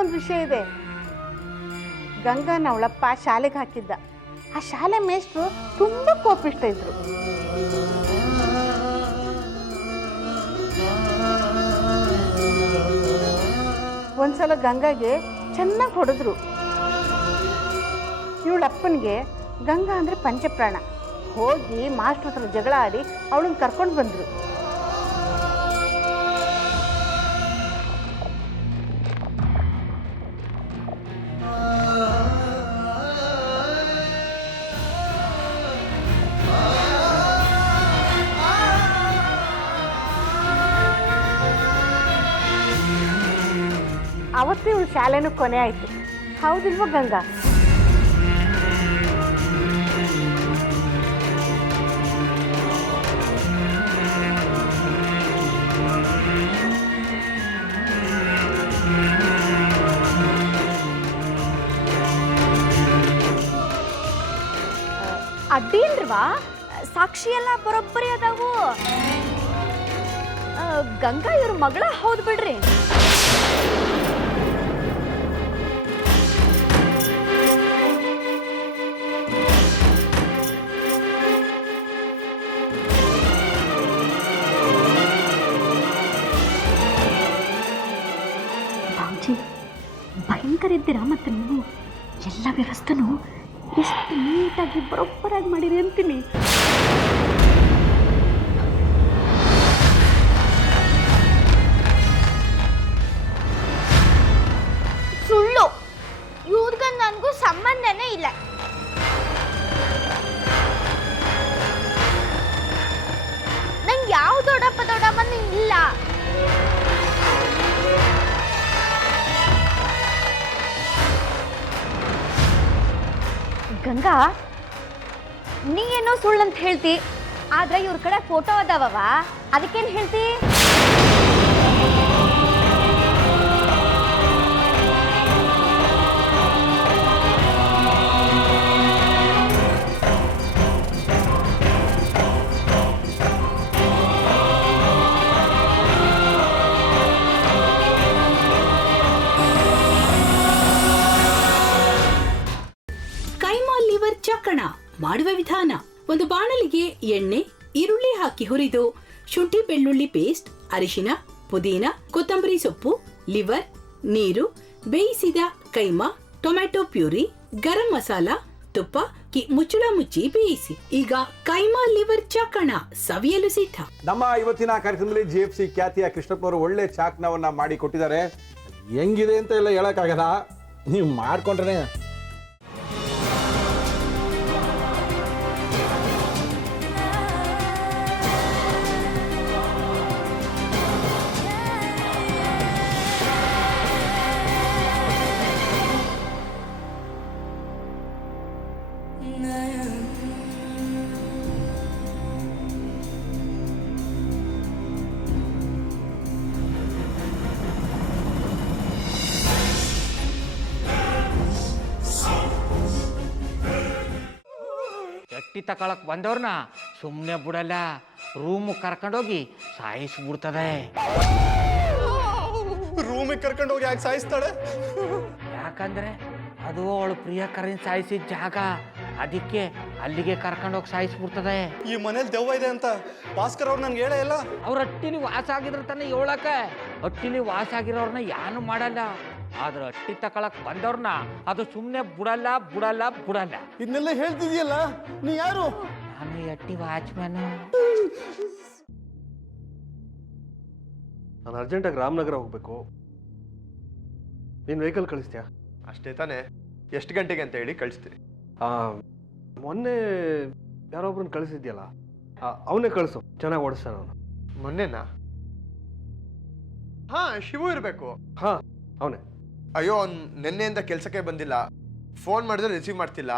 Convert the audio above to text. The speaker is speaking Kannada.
ಒಂದು ವಿಷಯ ಇದೆ. ಗಂಗಾನ ಅವಳಪ್ಪ ಶಾಲೆಗೆ ಹಾಕಿದ್ದ. ಆ ಶಾಲೆ ಮೇಷ್ಟ್ರು ತುಂಬ ಕೋಪಿಷ್ಟ ಇದ್ರು. ಒಂದ್ಸಲ ಗಂಗಾಗೆ ಚೆನ್ನಾಗಿ ಹೊಡೆದ್ರು. ಇವಳಪ್ಪನಿಗೆ ಗಂಗಾ ಅಂದರೆ ಪಂಚಪ್ರಾಣ. ಹೋಗಿ ಮಾಸ್ಟ್ರ ಹತ್ರ ಜಗಳ ಆಡಿ ಅವಳನ್ನ ಕರ್ಕೊಂಡು ಬಂದರು. ಅವತ್ತೇ ಇವಳು ಶಾಲೆನೂ ಕೊನೆ ಆಯಿತು. ಹೌದಿಲ್ವ ಗಂಗಾ? ಅಡ್ಡಿಲ್ವಾ? ಸಾಕ್ಷಿ ಎಲ್ಲ ಬರೋಬ್ಬರಿ ಅದಾವು. ಗಂಗಾ ಇವ್ರ ಮಗಳ ಹೌದು ಬಿಡ್ರಿ. ಬಾವುಜಿ ಭಯಂಕರ ಇದ್ದೀರಾ. ಮತ್ತೆ ನೀವು ಎಲ್ಲ ವ್ಯವಸ್ಥೆನೂ ಎಷ್ಟು ನೀಟಾಗಿ ಬರೋಬ್ಬರಾಗಿ ಮಾಡಿರಿ ಅಂತೀನಿ. ಸುಳ್ಳು. ಇವ್ರಿಗ ನನಗೂ ಸಂಬಂಧನೇ ಇಲ್ಲ. ನಂಗೆ ಯಾವ ದೊಡ್ಡಮ್ಮನೂ ಇಲ್ಲ. ಗಂಗಾ, ನೀ ಏನೋ ಸುಳ್ಳಂತ ಹೇಳ್ತಿ, ಆದ್ರೆ ಇವ್ರ ಕಡೆ ಫೋಟೋ ಅದಾವವ, ಅದಕ್ಕೇನು ಹೇಳ್ತಿ? ಕೈಮಾ ಲಿವರ್ ಚಕ್ಕಣ ಮಾಡುವ ವಿಧಾನ: ಒಂದು ಬಾಣಲಿಗೆ ಎಣ್ಣೆ, ಈರುಳ್ಳಿ ಹಾಕಿ ಹುರಿದು ಶುಂಠಿ ಬೆಳ್ಳುಳ್ಳಿ ಪೇಸ್ಟ್, ಅರಿಶಿನ, ಪುದೀನ, ಕೊತ್ತಂಬರಿ ಸೊಪ್ಪು, ಲಿವರ್, ನೀರು, ಬೇಯಿಸಿದ ಕೈಮಾ, ಟೊಮ್ಯಾಟೊ ಪ್ಯೂರಿ, ಗರಂ ಮಸಾಲ, ತುಪ್ಪ ಮುಚ್ಚಳ ಮುಚ್ಚಿ ಬೇಯಿಸಿ. ಈಗ ಕೈಮಾ ಲಿವರ್ ಚಾಕಣ ಸವಿಯಲು ಸಿದ್ಧ. ನಮ್ಮ ಇವತ್ತಿನ ಕಾರ್ಯಕ್ರಮದಲ್ಲಿ GFC ಖ್ಯಾತಿಯ ಕೃಷ್ಣಪ್ಪನವರು ಒಳ್ಳೆ ಚಾಕ್ನವನ್ನ ಮಾಡಿ ಕೊಟ್ಟಿದ್ದಾರೆ. ಹೆಂಗಿದೆ ಅಂತ ಎಲ್ಲ ಹೇಳಕ್ಕಾಗಲ್ಲ, ನೀವು ಮಾಡ್ಕೊಂಡ್ರೆ. ಎಟ್ಟಿ ತಕೊಳಕ್ ಬಂದವ್ರನ್ನ ಸುಮ್ಮನೆ ಬಿಡಲ್ಲ, ರೂಮ್ ಕರ್ಕೊಂಡೋಗಿ ಸಾಯಿಸ್ಬಿಡ್ತದೆ. ರೂಮಿಗೆ ಕರ್ಕೊಂಡೋಗಿ ಯಾಕೆ ಸಾಯಿಸ್ತಾಳೆ? ಯಾಕಂದ್ರೆ ಅದು ಅವಳು ಪ್ರಿಯಕರನ್ ಸಾಯಿಸಿದ ಜಾಗ, ಅದಕ್ಕೆ ಅಲ್ಲಿಗೆ ಕರ್ಕೊಂಡೋಗಿ ಸಾಯಿಸ್ಬಿಡ್ತದೆ. ಈ ಮನೇಲಿ ದೆವ್ವ ಇದೆ ಅಂತ ಭಾಸ್ಕರ್ ಅವ್ರು ನನ್ಗೆ ಹೇಳೇ ಇಲ್ಲ. ಅವ್ರ ಹಟ್ಟಿಲಿ ವಾಸ ಆಗಿದ್ರ ತಾನೆ ಹೇಳಕ. ಹಟ್ಟಿಲಿ ವಾಸ ಆಗಿರೋರ್ನ ಯಾನು ಮಾಡಲ್ಲ, ಆದ್ರೆ ಹಟ್ಟಿ ತಕೊಳಕ್ ಬಂದವ್ರನ್ನ ಅದು ಸುಮ್ಮನೆ ಬಿಡಲ್ಲ ಬಿಡಲ್ಲ ಬಿಡಲ್ಲ. ಇದನ್ನೆಲ್ಲ ಹೇಳ್ತಿದ್ಯಲ್ಲ, ನೀ ಯಾರು? ನಾನು ಹಟ್ಟಿ ವಾಚ್ಮ್ಯಾನು. ನಾನು ಅರ್ಜೆಂಟಾಗಿ ರಾಮನಗರ ಹೋಗ್ಬೇಕು. ನೀನು ವೆಹಿಕಲ್ ಕಳಿಸ್ತೀಯಾ? ಅಷ್ಟೇ ತಾನೆ. ಎಷ್ಟು ಗಂಟೆಗೆ ಅಂತ ಹೇಳಿ ಕಳಿಸ್ತೀರಿ? ಮೊನ್ನೆ ಯಾರೊಬ್ರನ್ನ ಕಳಿಸಿದ್ಯಲ್ಲ, ಅವನೇ ಕಳಿಸು, ಚೆನ್ನಾಗಿ ಓಡಿಸ್ತಾನ ಅವನು. ಮೊನ್ನೆನಾ? ಹಾ, ಶಿವು ಇರಬೇಕು. ಹಾ, ಅವನೇ. ಅಯ್ಯೋ, ಅವ್ನು ನಿನ್ನೆಯಿಂದ ಕೆಲಸಕ್ಕೆ ಬಂದಿಲ್ಲ. ಫೋನ್ ಮಾಡಿದ್ರೆ ರಿಸೀವ್ ಮಾಡ್ತಿಲ್ಲ.